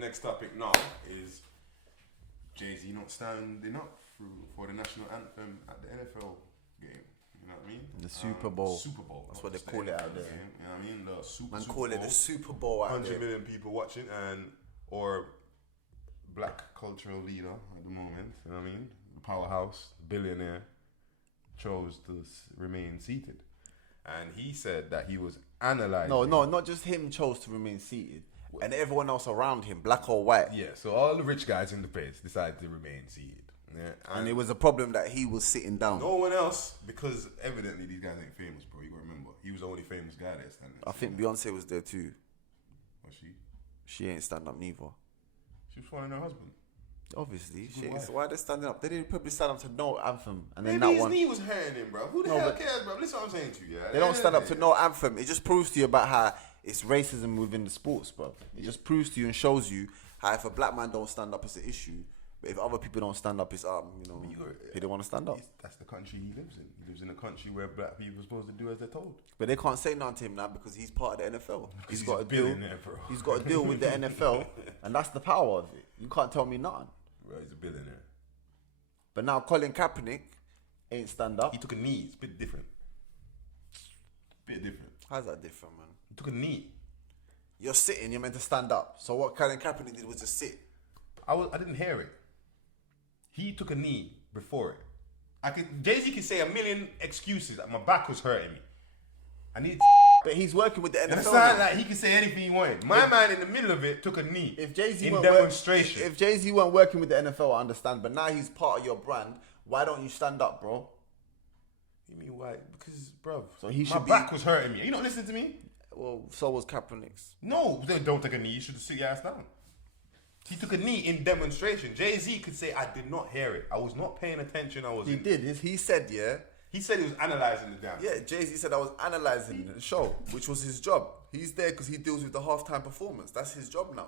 Next topic now is JayZ not standing up for the national anthem at the NFL game. You know what I mean? The Super Bowl. Super Bowl. That's what they call it out there. Game, you know what I mean? The Super Man, Super call Bowl. it the Super Bowl out 100 there. million people watching or black cultural leader at the moment. You know what I mean? The powerhouse, billionaire, chose to remain seated. And he said that he was analysing. No, not just him chose to remain seated. And everyone else around him, black or white. Yeah, so all the rich guys in the place decided to remain seated. Yeah, And it was a problem that he was sitting down. no one else, because evidently these guys ain't famous, bro. You gotta remember, he was the only famous guy there standing. I think Beyonce was there too. Was she? She ain't stand up neither. She was following her husband. Obviously. She's a So why are they standing up? They didn't probably stand up to no anthem. And then Maybe that his one. knee was hurting him, bro. Who the No, hell but cares, bro? Listen what I'm saying to you, yeah? They don't stand up to no anthem. It just proves to you about how it's racism within the sports, bro. It just proves to you and shows you how if a black man don't stand up, it's an issue. But if other people don't stand up, it's they don't want to stand up. That's the country he lives in. He lives in a country where black people are supposed to do as they're told. But they can't say nothing to him now because he's part of the NFL. He's got a billionaire, bro. He's got to deal with the NFL, and that's the power of it. You can't tell me nothing. Bro, he's a billionaire. But now Colin Kaepernick ain't stand up. He took a knee. It's a bit different. How's that different, man? He took a knee. You're sitting, you're meant to stand up. So what Colin Kaepernick did was just sit. I didn't hear it. He took a knee before it. JayZ can say a million excuses that my back was hurting me. I need. But he's working with the NFL. It sounds now. like he can say anything he wanted. My man in the middle of it took a knee. If JayZ in weren't demonstration. If JayZ weren't working with the NFL, I understand. But now he's part of your brand. Why don't you stand up, bro? You mean why? Because, bro, So he my should be- back was hurting me. You not listening to me? Well, so was Kaepernick's. No, don't take a knee. You should sit your ass down. He took a knee in demonstration. JayZ could say, I did not hear it. I was not paying attention. He did. He said, yeah. He said he was analysing the damn. Yeah, JayZ said I was analysing the show, which was his job. He's there because he deals with the halftime performance. That's his job now.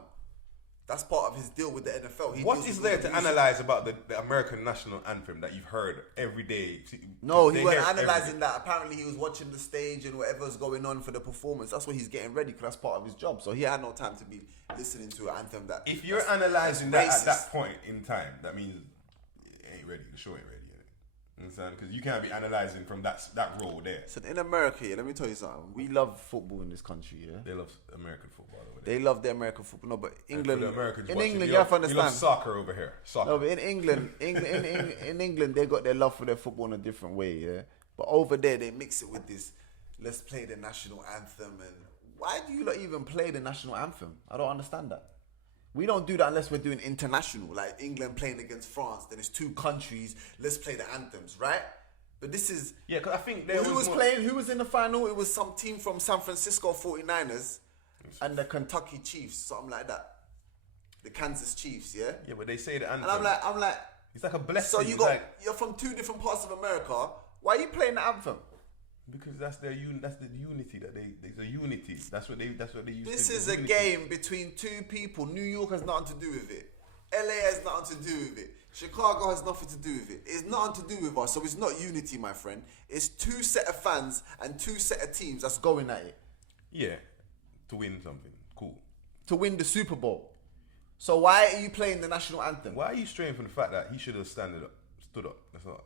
That's part of his deal with the NFL. What is there to analyse about the American national anthem that you've heard every day? No, They he wasn't hear it every analysing day. that. Apparently, he was watching the stage and whatever's going on for the performance. That's what he's getting ready because that's part of his job. So he had no time to be listening to an anthem that. If you're analysing that at that point in time, that means it ain't ready. The show ain't ready yet. You understand? Because you can't be analysing from that role there. So in America, yeah, let me tell you something. We love football in this country, yeah. They love American football over there. They love the American football. No, but England. And for the Americans In watching, England, you you have to love understand. soccer over here. Soccer. No, but in England, in England, they got their love for their football in a different way, yeah. But over there, they mix it with this. Let's play the national anthem, and why do you not even play the national anthem? I don't understand that. We don't do that unless we're doing international, like England playing against France. Then it's two countries. Let's play the anthems, right? But this is Yeah, because I think who was playing. Who was in the final? It was some team from San Francisco 49ers and the Kentucky Chiefs, something like that. The Kansas Chiefs, yeah. Yeah, but they say the anthem. And I'm like, it's like a blessing. so you're from two different parts of America. Why are you playing the anthem? Because that's the unity that there's a unity. That's what they use. This is a game between two people. New York has nothing to do with it. LA has nothing to do with it. Chicago has nothing to do with it. It's nothing to do with us. So it's not unity, my friend. It's two set of fans and two set of teams that's going at it. Yeah, to win something. Cool. To win the Super Bowl. So why are you playing the national anthem? Why are you straying from the fact that he should have stood up? That's all.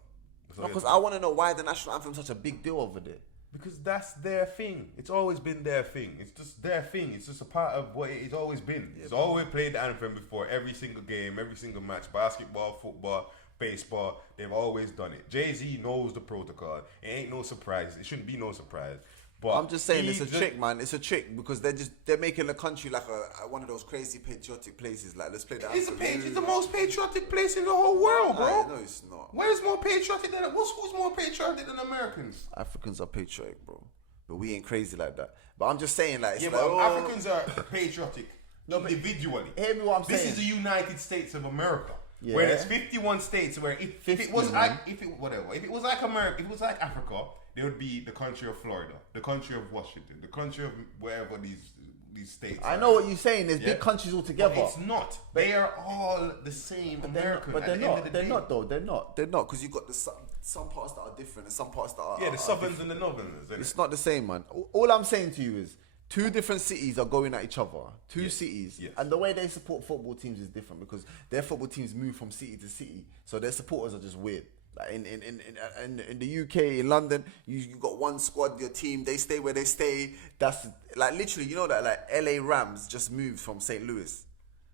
Because I want to know why the national anthem is such a big deal over there. Because that's their thing. It's always been their thing. It's just their thing. It's just a part of what it's always been. It's always played the anthem before every single game, every single match. Basketball, football, baseball. They've always done it. JayZ knows the protocol. It ain't no surprise. It shouldn't be no surprise. But I'm just saying it's a trick, man. It's a trick because they're making the country like a one of those crazy patriotic places. Like let's play the anthem. It's the most patriotic place in the whole world, bro. No, it's not. Where's more patriotic than who's more patriotic than Americans? Africans are patriotic, bro, but we ain't crazy like that. But I'm just saying, like, Yeah, it's but like, Africans are patriotic individually. Hear me what I'm saying. This is the United States of America. Yeah. Where there's 51 states where if it was like America, if it was like Africa, there would be the country of Florida, the country of Washington, the country of wherever these states I are. know what you're saying. There's big countries all together. But it's not. They are all the same American. But they're at the end of not. the They're day. not though. They're not. They're not because you got some parts that are different and some parts that are. Yeah, the are Southerns different. and the Northerners. Isn't It's it? not the same, man. All I'm saying to you is Two different cities are going at each other. Two cities. Yes. And the way they support football teams is different because their football teams move from city to city. So their supporters are just weird. Like in the UK, in London, you got one squad, your team, they stay where they stay. That's like literally, you know that like LA Rams just moved from St. Louis.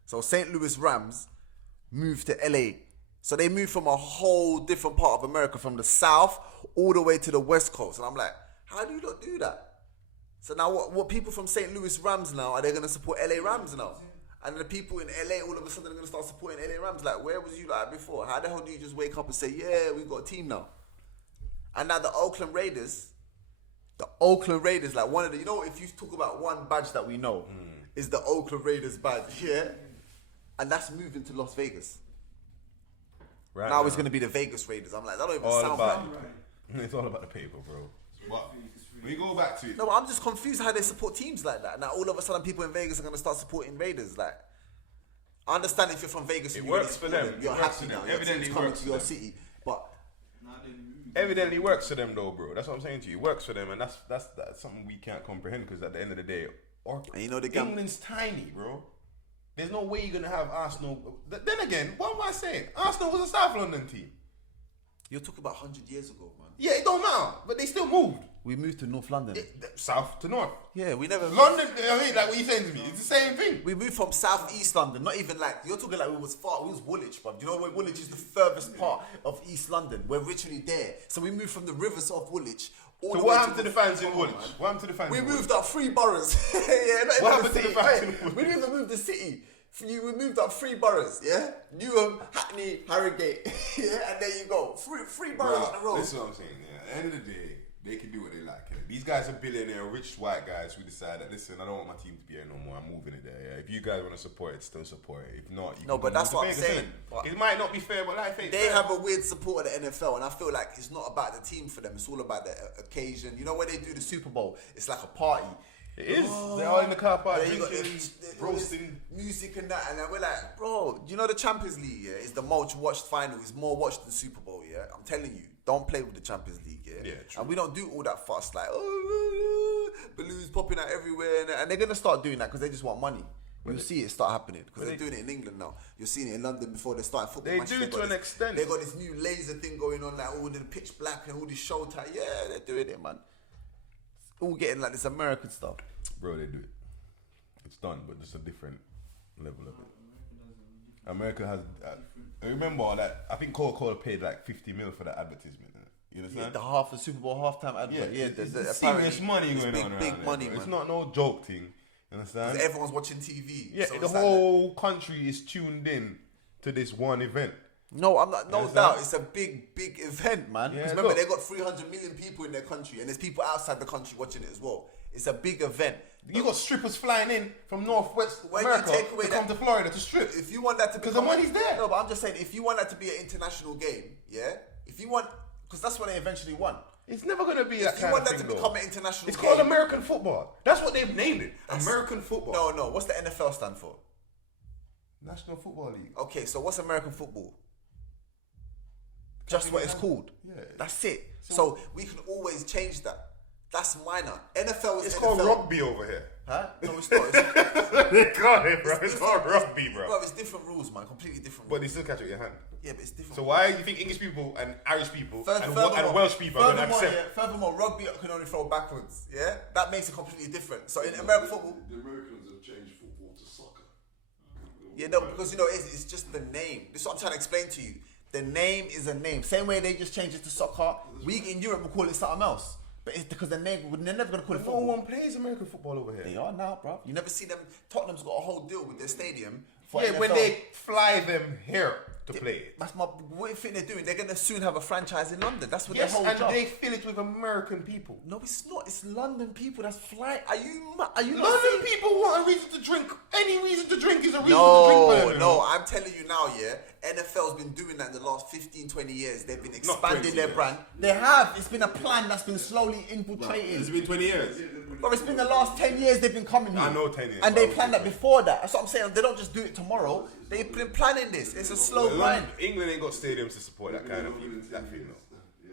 So St. Louis Rams moved to LA. So they moved from a whole different part of America, from the South all the way to the West Coast. And I'm like, how do you not do that? So now what people from St. Louis Rams now, are they going to support LA Rams now? And the people in LA all of a sudden are going to start supporting LA Rams. Like, where was you like before? How the hell do you just wake up and say, yeah, we've got a team now? And now the Oakland Raiders, like one of the, you know, if you talk about one badge that we know, is the Oakland Raiders badge, yeah? And that's moving to Las Vegas. Right now it's going to be the Vegas Raiders. I'm like, that don't even sound right. It's all about the paper, bro. What? We go back to it. No, but I'm just confused how they support teams like that. Now all of a sudden people in Vegas are going to start supporting Raiders. Like, I understand if you're from Vegas, it works for them. You're happy now. Evidently coming to your city, but evidently works for them though, bro. That's what I'm saying to you. It works for them, and that's something we can't comprehend because at the end of the day, and you know England's tiny, bro. There's no way you're gonna have Arsenal. Then again, what am I saying? Arsenal was a South London team. You're talking about 100 years ago, man. Yeah, it don't matter, but they still moved. We moved to North London. South to North. Yeah, we never... London, I mean, like what you saying to me, it's the same thing. We moved from South East London, not even like, you're talking like we was far, we was Woolwich, bruv. You know where Woolwich is the furthest part of East London? We're literally there. So we moved from the rivers of Woolwich. So what happened to the fans in Woolwich? What happened to the fans We moved up 3 boroughs. Yeah, what happened to the fans in Woolwich? We didn't even move the city. We moved up 3 boroughs, yeah? Newham, Hackney, Harrogate, yeah? And there you go. Three boroughs on the road. This is what I'm saying, yeah. At the end of the day, they can do what they like. Yeah. These guys are billionaire, rich white guys who decide that, listen, I don't want my team to be here no more. I'm moving it there. Yeah. If you guys want to support it, still support it. If not, you no, but that's what I'm saying. It might not be fair, but life ain't They fair. have a weird support of the NFL, and I feel like it's not about the team for them. It's all about the occasion. You know, when they do the Super Bowl, it's like a party. It is. They're all in the car park Yeah, drinking, roasting. Music and that, and then we're like, bro, you know the Champions League, yeah, is the most watched final. It's more watched than Super Bowl, yeah. I'm telling you, don't play with the Champions League, yeah. Yeah, true. And we don't do all that fuss, like balloons popping out everywhere, and they're gonna start doing that because they just want money. You'll see it start happening because they're doing it in England now. You're seeing it in London before they start football. They do to an extent. They got this new laser thing going on, like all the pitch black and all this show time. Yeah, they're doing it, man. All getting like this American stuff. Bro, they do it. It's done, but just a different level of it. America has. Remember that? I think Coca-Cola paid like 50 mil for that advertisement. You understand? Yeah, the Super Bowl halftime advert. Yeah, there's serious money going big, on. Big money, man. It's not no joke thing. You understand? Everyone's watching TV. Yeah, so the whole country is tuned in to this one event. No, I'm not. No doubt, it's a big event, man. Because Yeah, remember, they got 300 million people in their country, and there's people outside the country watching it as well. It's a big event. You got strippers flying in from Northwest America you take away to come to Florida to strip. If you want that to, because the money's there. No, but I'm just saying, if you want that to be an international game, yeah. If you want, because that's what they eventually want. It's never going to be that kind of thing. If you want that to become an international it's game, called American football. That's what they've named it. American football. No. What's the NFL stand for? National Football League. Okay, so what's American football? Just what it's called. Yeah. That's it. So we can always change that. That's minor. NFL is It's NFL. called rugby over here. Huh? No, it's not. They call it, bro. It's called rugby, bro. Bro, it's different rules, man. Completely different But rules. they still catch it with your hand. Yeah, but it's different. So why do you think English people and Irish people and Welsh people are going to furthermore, accept? furthermore, rugby can only throw backwards. Yeah, that makes it completely different. So in American football, The Americans have changed football to soccer. yeah, no, because you know it's just the name. This is what I'm trying to explain to you. The name is a name. Same way they just changed it to soccer. We in Europe will call it something else. But it's because the name, they're never going to call it No football. one plays American football over here. They are now, bro. You never see them. Tottenham's got a whole deal with their stadium. For Yeah, NFL. when they fly them here to play it. That's what you think they're doing. They're going to soon have a franchise in London. That's what Yes, their whole and job. they fill it with American people. No, it's not. It's London people that's flying. Are you not London seeing? people want a reason to drink. Any reason to drink is a reason to drink for them. No, I'm telling you now, yeah. NFL's been doing that in the last 15, 20 years. They've been expanding 20 their years. brand. They have. It's been a plan that's been slowly infiltrating. It's been 20 years. But it's been the last 10 years they've been coming here. I know 10 years, And they but planned that before that. That's what I'm saying. They don't just do it tomorrow. They've been planning this. It's a slow grind. England ain't got stadiums to support that kind of thing. No.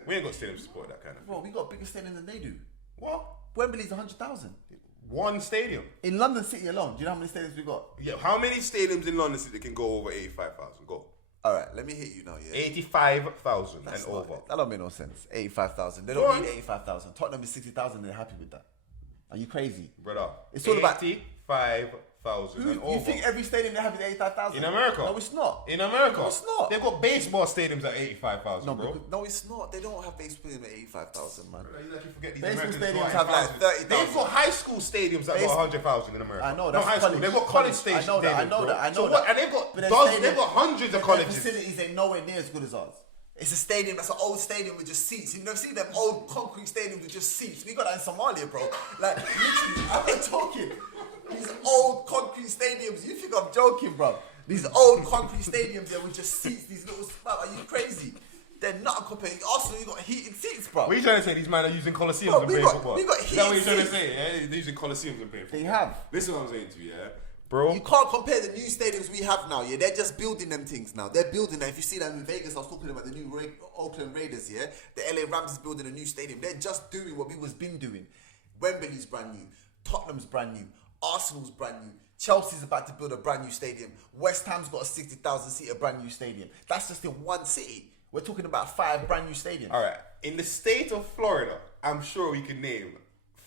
We ain't got stadiums to support that kind of thing. Bro, we got bigger stadiums than they do. What? Wembley's 100,000. One stadium. In London City alone, do you know how many stadiums we got? Yeah, how many stadiums in London City can go over 85,000? Go. All right, let me hit you now. Yeah, 85,000 and That's over. not, that don't make no sense. 85,000. They Go don't on. need 85,000. Tottenham is 60,000. They're happy with that. Are you crazy? Brother, It's all about 85,000 and over. You think every stadium they have is 85,000? In America? No, it's not. In America? No, it's not. They've got baseball stadiums at 85,000, No, bro. no, it's not. They don't have baseball stadiums at 85,000, man. You actually forget these Baseball Americans stadiums got have like 80,000. 30,000. They've got high school stadiums that got 100,000 in America. I know, Not that's high school. college. They've got college I stations. know that. I stadiums, know bro. that. I know So that. what? And they've got But their dozens. stadium- They've got hundreds of their colleges. facilities ain't nowhere near as good as ours. It's a stadium that's an old stadium with just seats. You've never seen them old concrete stadiums with just seats. We got that in Somalia, bro. Like, literally, I'm not joking. These old concrete stadiums, you think I'm joking, bro? These old concrete stadiums there with just seats, these little spots. Are you crazy? They're not compared. Arsenal, you got heated seats, bro. What are you trying to say? These men are using Colosseums Bro, and we playing got- football? we got Is that what you're trying to heat say? Yeah, they're using Colosseums and playing football. They have. Listen what I'm saying to you, yeah? Bro, You can't compare the new stadiums we have now, yeah? They're just building them things now. They're building them. If you see them in Vegas, I was talking about the new Oakland Raiders, yeah? The LA Rams is building a new stadium. They're just doing what we was been doing. Wembley's brand new. Tottenham's brand new. Arsenal's brand new. Chelsea's about to build a brand new stadium. West Ham's got a 60,000 seat, a brand new stadium. That's just in one city. We're talking about 5 brand new stadiums. all right. In the state of Florida, I'm sure we can name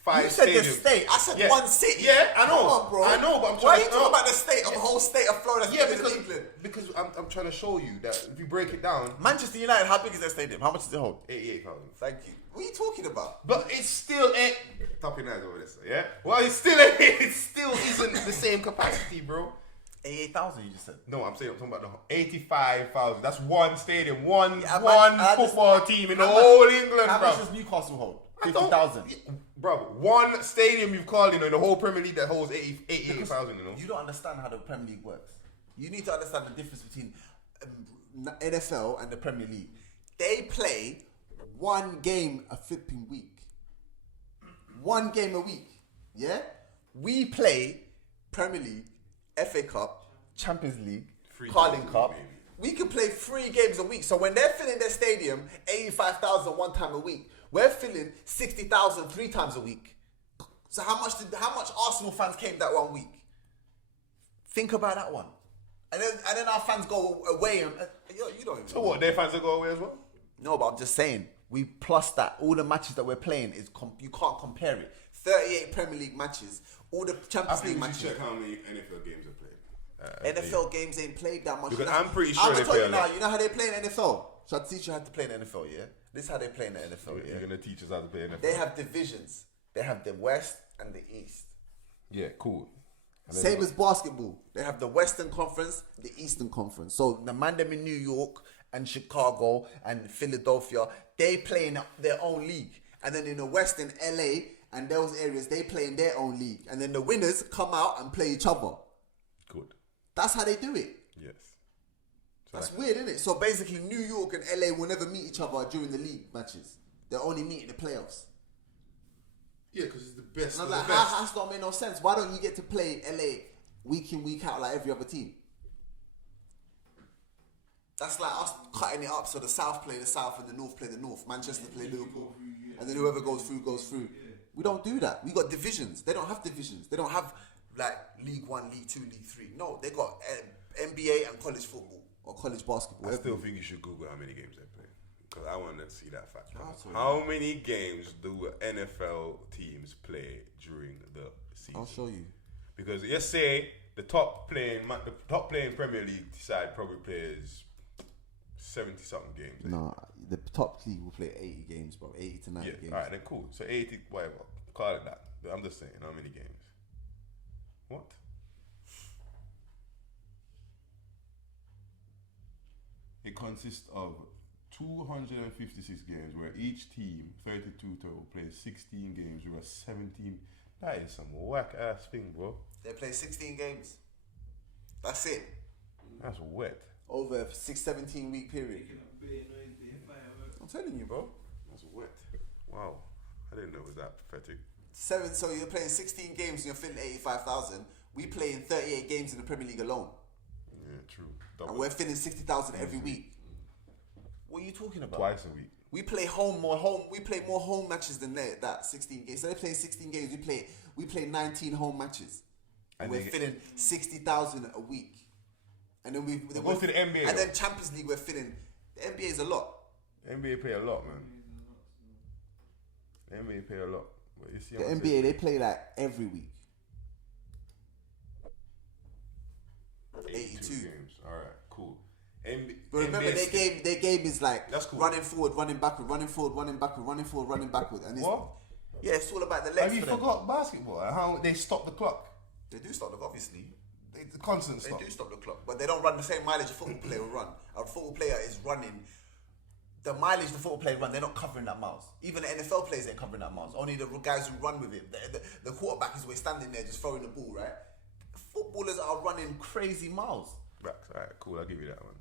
5 You said stadiums. the state. I said Yeah. one city. Yeah, I know. Come on, bro. I know, but I'm Why trying are you to- talking about the state of the whole state of Florida? Yeah, bigger than because England. I'm trying to show you that if you break it down, Manchester United, how big is their stadium? How much does it hold? 88,000. Thank you. What are you talking about? But it's still ain't topping eyes over this, yeah. Well, it still isn't the same capacity, bro. 88,000, you just said. No, I'm saying I'm talking about the 85,000. That's one stadium, one Yeah, football team in the whole England, How bro. much does Newcastle hold? I don't- 50,000. Bro, one stadium you've called, in the whole Premier League that holds 88,000, you know. You don't understand how the Premier League works. You need to understand the difference between NFL and the Premier League. They play one game a flipping week. One game a week. Yeah? We play Premier League, FA Cup, Champions League, Carling Cup. baby. We can play 3 games a week. So when they're filling their stadium 85,000 one time a week, we're filling 60,000 3 times a week. So how much Arsenal fans came that one week? Think about that one. And then our fans go away and you don't even So what? Their fans will go away as well? No, but I'm just saying, we plus that. All the matches that we're playing is you can't compare it. 38 Premier League matches, all the I Champions think League we should matches. check how many NFL games are played. NFL games ain't played that much. Because You know- I'm pretty sure I'm they gonna tell play you a now. lot. You know how they play in NFL? So I teach you how to play in NFL. Yeah, this is how they play in the NFL. You're Yeah, gonna teach us how to play NFL. they have divisions. They have the West and the East. Yeah, cool. And then- Same as basketball. They have the Western Conference, the Eastern Conference. So the man them in New York and Chicago and Philadelphia, they play in their own league. And then in the West, in LA and those areas, they play in their own league. And then the winners come out and play each other. Good. That's how they do it. Yes. So That's weird, isn't it? So basically, New York and LA will never meet each other during the league matches. They only meet in the playoffs. Yeah, because it's the best And of I'm the like, best. that's not make no sense. Why don't you get to play LA week in, week out like every other team? That's like us cutting it up so the South play the South and the North play the North. Manchester play Liverpool. And then whoever goes through, goes through. We don't do that. We got divisions. They don't have divisions. They don't have like League 1, League 2, League 3. No, they got NBA and college football or college basketball. I still think you should Google how many games they play. Because I want to see that fact. Absolutely. How many games do NFL teams play during the season? I'll show you. Because let's say the top playing Premier League side probably plays 70-something games. No, the top league will play 80 games, bro. 80 to 90 Yeah, games. alright, then cool. So 80, whatever. Call it that. I'm just saying, how many games? What? It consists of 256 games where each team, 32 total, plays 16 games with a 17. That is some whack ass thing, bro. They play 16 games. That's it. That's wet. Over a 17 week period. I'm telling you, bro. That's wet. Wow. I didn't know it was that pathetic. So you're playing 16 games and you're filling 85,000. We play in 38 games in the Premier League alone. Yeah, true. And we're filling 60,000 every week. What are you talking about? Twice a week. We play We play more home matches than that 16 games. So they're playing 16 games. We play 19 home matches, and we're filling 60,000 a week. And then we go to the NBA. And then Champions League, we're filling. The NBA is a lot. The NBA pay a lot, man. The NBA pay a lot. But you see the NBA, they play like every week. 82 games. All right, cool. But remember, their game is like that's cool. Running forward, running backward, running forward, running backward, running forward, running backward. And it's, what? Yeah, it's all about the legs. Have you forgot basketball? How they stop the clock? They do stop the clock, obviously. It's a constant stop. They do stop the clock, but they don't run the same mileage a football player will run. A football player is running the mileage the football players run. They're not covering that miles. Even the NFL players ain't covering that miles. Only the guys who run with it. The quarterback is always standing there just throwing the ball, right? Footballers are running crazy miles. Right, all right, cool. I'll give you that one.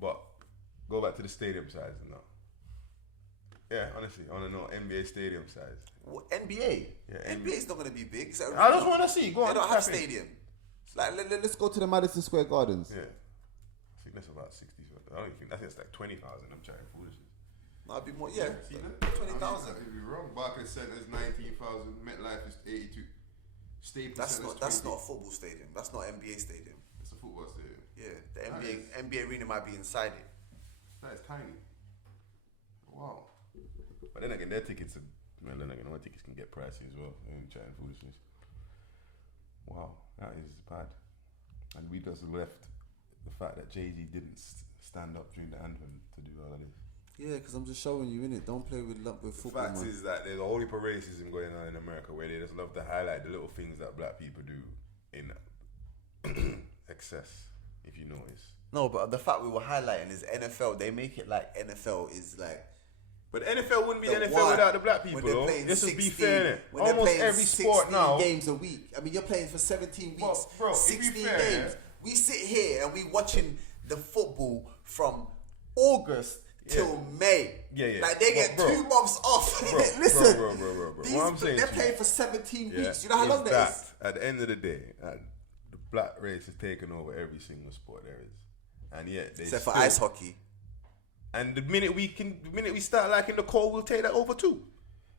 But go back to the stadium size now. Yeah, honestly, I want to know NBA stadium size. What, NBA? Yeah, NBA is not going to be big. So I just want to see. Go on. They don't have stadium. It's like, let's go to the Madison Square Gardens. Yeah. I think that's about 60. I don't think it's like 20,000. I'm trying foolishness. No, it'd be more. Yeah, 20,000. If you're wrong, Barclays Center is 19,000. MetLife is 82. Staples That's not a football stadium. That's not NBA stadium. It's a football stadium. Yeah, the NBA arena might be inside it. That is tiny. Wow. But then again, their tickets can get pricey as well. I ain't trying foolishness. Wow, that is bad. And we just left the fact that JayZ didn't stand up during the anthem to do all of this. Yeah, because I'm just showing you, innit? Don't play with football. The fact is that there's a whole heap of racism going on in America where they just love to highlight the little things that black people do in excess, if you notice. No, but the fact we were highlighting is NFL. They make it like NFL is like. But NFL wouldn't be the NFL without the black people, though. This would be fair. Almost every sport now. Games a week. I mean, you're playing for 17 weeks. Well, bro, 16 games. We sit here and we watching the football from August till May. Yeah. Like they get 2 months off. Listen, bro. They're playing for 17 weeks. You know how long that is? At the end of the day, the black race is taking over every single sport there is, and yet they except for ice hockey. And the minute we start liking the cold, we'll take that over too.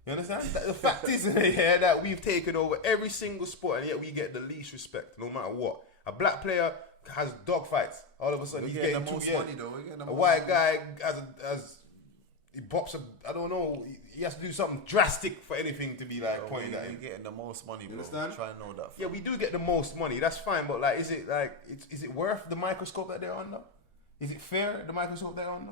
You understand? The fact is that we've taken over every single sport, and yet we get the least respect, no matter what. A black player has dog fights. All of a sudden, he's getting the most 2 years. Money though. A white guy he bops I don't know. He has to do something drastic for anything to be like pointed at him. You're getting the most money, bro. Understand? Try and know that. Yeah, we do get the most money. That's fine, but like, is it worth the microscope that they're under? Is it fair the microscope they're under?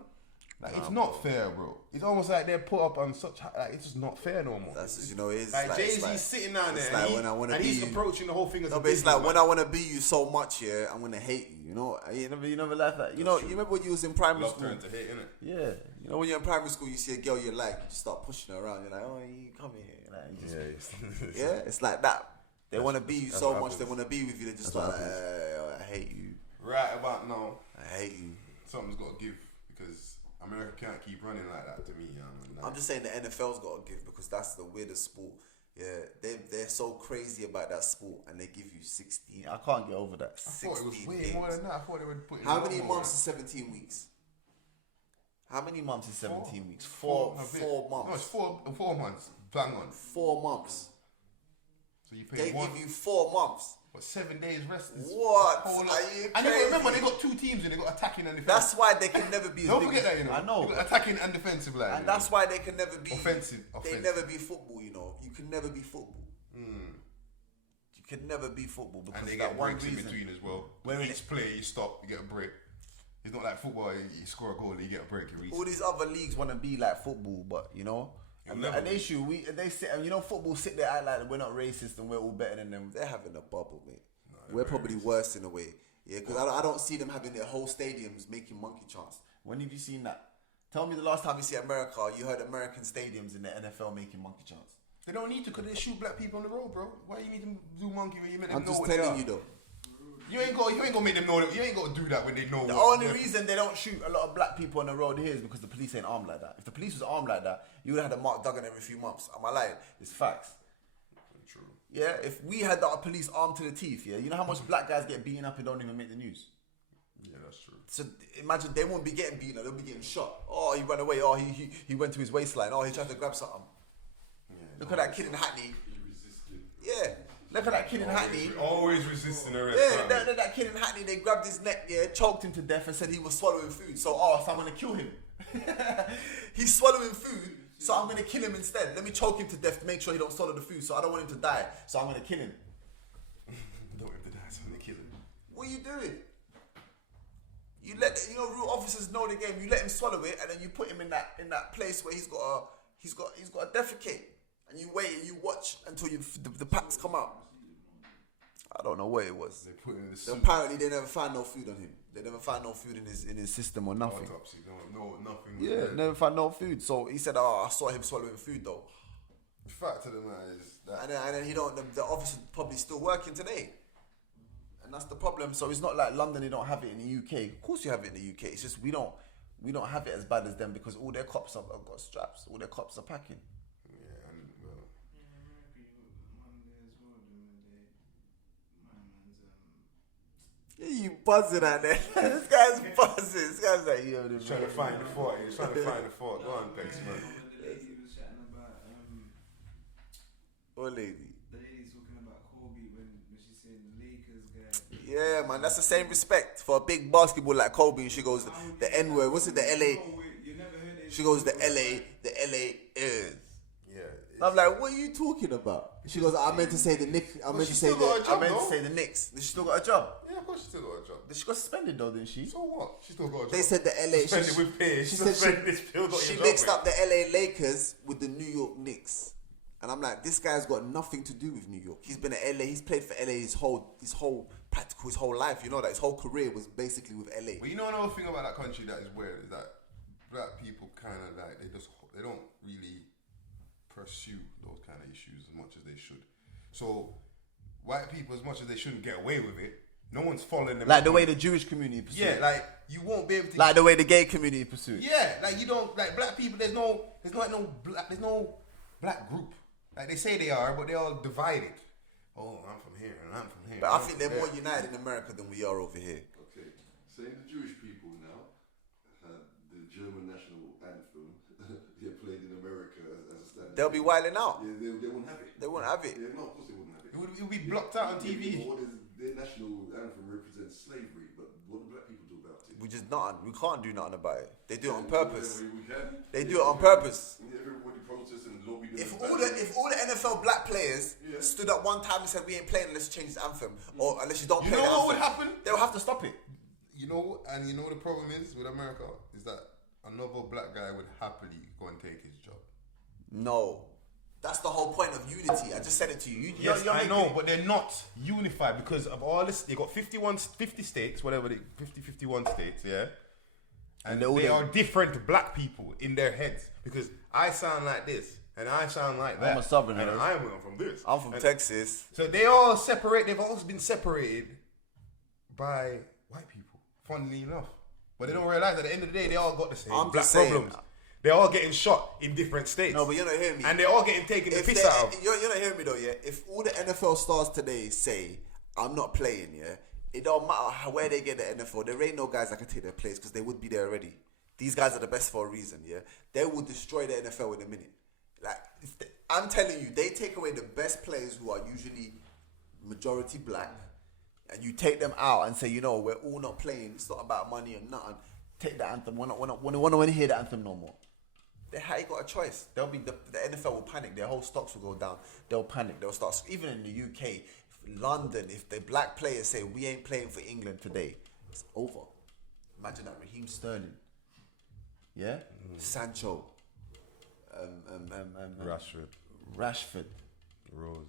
Like, it's not fair, bro. It's almost like they're put up on such like it's just not fair no more. That's it's like JayZ's sitting down there, and he's approaching the whole thing as a business. It's like when I want to be you so much, yeah, I'm gonna hate you. You know, you never like that. You remember when you was in primary school? Love turn to hate, innit? Yeah, you know when you're in primary school, you see a girl you like, you just start pushing her around. You're like, oh, you come here, yeah, it's like that. They want to be you so much. They want to be with you. They just like, I hate you. Right about now, I hate you. Something's got to give because America can't keep running like that to me. I'm just saying the NFL's got to give because that's the weirdest sport. Yeah, they're so crazy about that sport and they give you 16. I can't get over that. I thought it was way games. More than that. I thought they would put. How many months is 17 weeks? How many months is 17 weeks? Four months. No, it's 4 months. Bang on. 4 months. So you pay give you 4 months. But 7 days rest is what? Are you and crazy? Remember, they got 2 teams and they got attacking and defensive. That's why they can never be. Don't forget that, you know. I know. They got attacking and defensive line. And that's why they can never be offensive. They never be football. You know, you can never be football. You can never be football because and they that get one breaks reason. in between as well. When each play, you stop, you get a break. It's not like football. You score a goal, and you get a break. All these other leagues want to be like football, but you know. An issue, they sit and football sit there act like we're not racist and we're all better than them. They're having a bubble, mate. We're probably worse in a way, yeah. Because I don't see them having their whole stadiums making monkey chants. When have you seen that? Tell me the last time you see America, you heard American stadiums in the NFL making monkey chants. They don't need to because they shoot black people on the road, bro. Why you need to do monkey when you make them I'm know just what telling they are? you though. You ain't gonna make them know that. You ain't gonna do that when they know. The only reason they don't shoot a lot of black people on the road here is because the police ain't armed like that. If the police was armed like that, you would have had a Mark Duggan every few months. Am I lying? It's facts. True. Yeah, if we had our police armed to the teeth, yeah, you know how much black guys get beaten up and don't even make the news? Yeah, that's true. So imagine they won't be getting beaten, they'll be getting shot. Oh, he ran away. Oh, he went to his waistline. Oh, he tried to grab something. Yeah, Look at that kid in Hackney. He resisted. Yeah. Look at that kid in Hackney. Always resisting arrest. Yeah, that kid in Hackney, they grabbed his neck, yeah, choked him to death and said he was swallowing food. So I'm going to kill him. He's swallowing food, so I'm going to kill him instead. Let me choke him to death to make sure he don't swallow the food. So I don't want him to die, so I'm going to kill him. Don't want him to die, so I'm going to kill him. What are you doing? You let real officers know the game. You let him swallow it, and then you put him in that place where he's got to defecate, and you wait and you watch until the packs come out. I don't know what it was. They put him in the suit. Apparently, they never found no food on him. They never found no food in his system or nothing. Autopsy, no, nothing. Yeah, never found no food. So he said, "Oh, I saw him swallowing food though." The fact of the matter is that. And then he don't. The officer's probably still working today. And that's the problem. So it's not like London, they don't have it in the UK. Of course you have it in the UK. It's just we don't have it as bad as them because all their cops have got straps. All their cops are packing. Yeah, and well. You buzzing out there. This guy's buzzing. This guy's like, yo, He's trying to find the fault. He's trying to find the fault. Go on, Bex, man. He was chatting about What lady? the lady's talking about Kobe when she said the Lakers guy. Yeah, man, that's the same respect for a big basketball like Kobe. And she goes the N word. What's it? The LA. You never heard it. She goes the LA is. Yeah. I'm like, what are you talking about? She goes, I meant to say the Knicks. I meant to say the Knicks. Did she still got a job? Yeah, of course she still got a job. She got suspended though, didn't she? So what? She still got a job. They said the LA. Suspended with pay. She said she mixed up the LA Lakers with the New York Knicks, and I'm like, this guy's got nothing to do with New York. He's been at LA. He's played for LA his whole life. You know that his whole career was basically with LA. But you know another thing about that country that is weird is that black people kind of like they don't really pursue those kind of issues as much as they should. So white people, as much as they shouldn't get away with it, no one's following them. Like the way the Jewish community pursued. Yeah, like you won't be able to. Like the way the gay community pursued. Yeah, like you don't like black people. There's no black group. Like they say they are, but they're all divided. Oh, I'm from here and I'm from here. But I think they're more united in America than we are over here. Okay, saying the Jewish people now, the German national anthem, they're played in America as a standard. They'll be wilding out. Yeah, they won't have it. They won't have it. Yeah, no, of course they wouldn't have it. It would be blocked out on TV. Their national anthem represents slavery, but what do black people do about it? We can't do nothing about it. They do it on purpose. We can. They do it on purpose. Everybody protests and lobby them. If all the NFL black players stood up one time and said we ain't playing unless you change this anthem or unless you don't play the anthem, what would happen? They'll have to stop it. You know the problem is with America is that another black guy would happily go and take his job. No. That's the whole point of unity. I just said it to you. Yes, I know, but they're not unified because of all this. They got 50 states, 51 states, yeah? And they are different black people in their heads because I sound like this and I sound like that. I'm a southerner. And I'm from this. I'm from Texas. So they all separate. They've always been separated by white people, funnily enough. But they don't realize at the end of the day, they all got the same black problems. They're all getting shot in different states. No, but you're not hearing me. And they're all getting taken the piss out of. You're not hearing me though, yeah? If all the NFL stars today say, I'm not playing, yeah? It don't matter where they get the NFL. There ain't no guys that can take their place because they would be there already. These guys are the best for a reason, yeah? They will destroy the NFL in a minute. Like, I'm telling you, they take away the best players who are usually majority black and you take them out and say, you know, we're all not playing. It's not about money or nothing. Take the anthem. We don't want to hear the anthem no more. They ain't got a choice. They'll be the NFL will panic. Their whole stocks will go down. They'll panic. They'll start. Even in the UK, London, if the black players say we ain't playing for England today, it's over. Imagine that. Raheem Sterling, yeah, Sancho, Rashford, Rose,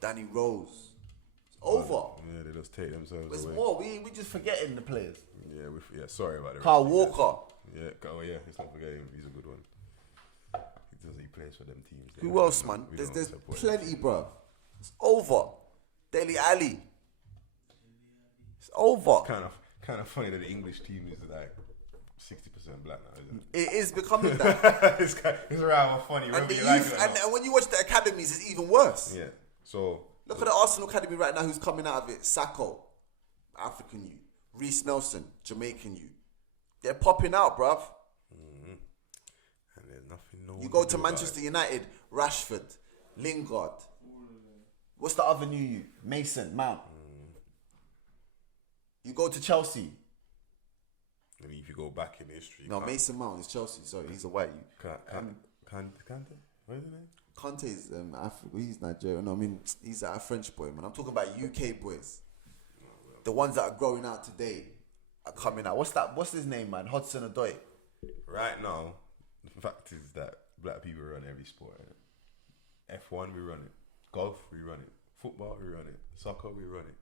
Danny Rose. It's over. Yeah, they just take themselves It's away. more. We just forgetting the players. Yeah, sorry about it. Carl Walker. Yeah, let's not forget him. He's a good one. He plays for them teams. Who else, man? There's plenty, bro. It's over. Dele Alli. It's over. Kind of funny that the English team is like 60% black now, isn't it? It is becoming that. it's rather funny. And the you like youth, it or not. and when you watch the academies, it's even worse. Yeah. So look at the Arsenal academy right now. Who's coming out of it? Sacco, African youth. Reece Nelson, Jamaican you. They're popping out, bruv. And there's nothing. No You one go can to do about Manchester it. United, Rashford, Lingard. What's the other new you? Mason, Mount. You go to Chelsea. I mean, if you go back in history, No, Mason Mount is Chelsea. Sorry, he's a white you. Kante? What is his name? Conte is he's Nigerian. No, I mean, he's a French boy, man. I'm talking about UK boys. The ones that are growing out today are coming out. What's his name, man? Hudson Odoi. Right now, the fact is that black people run every sport. F1, we run it. Golf, we run it. Football, we run it. Soccer, we run it.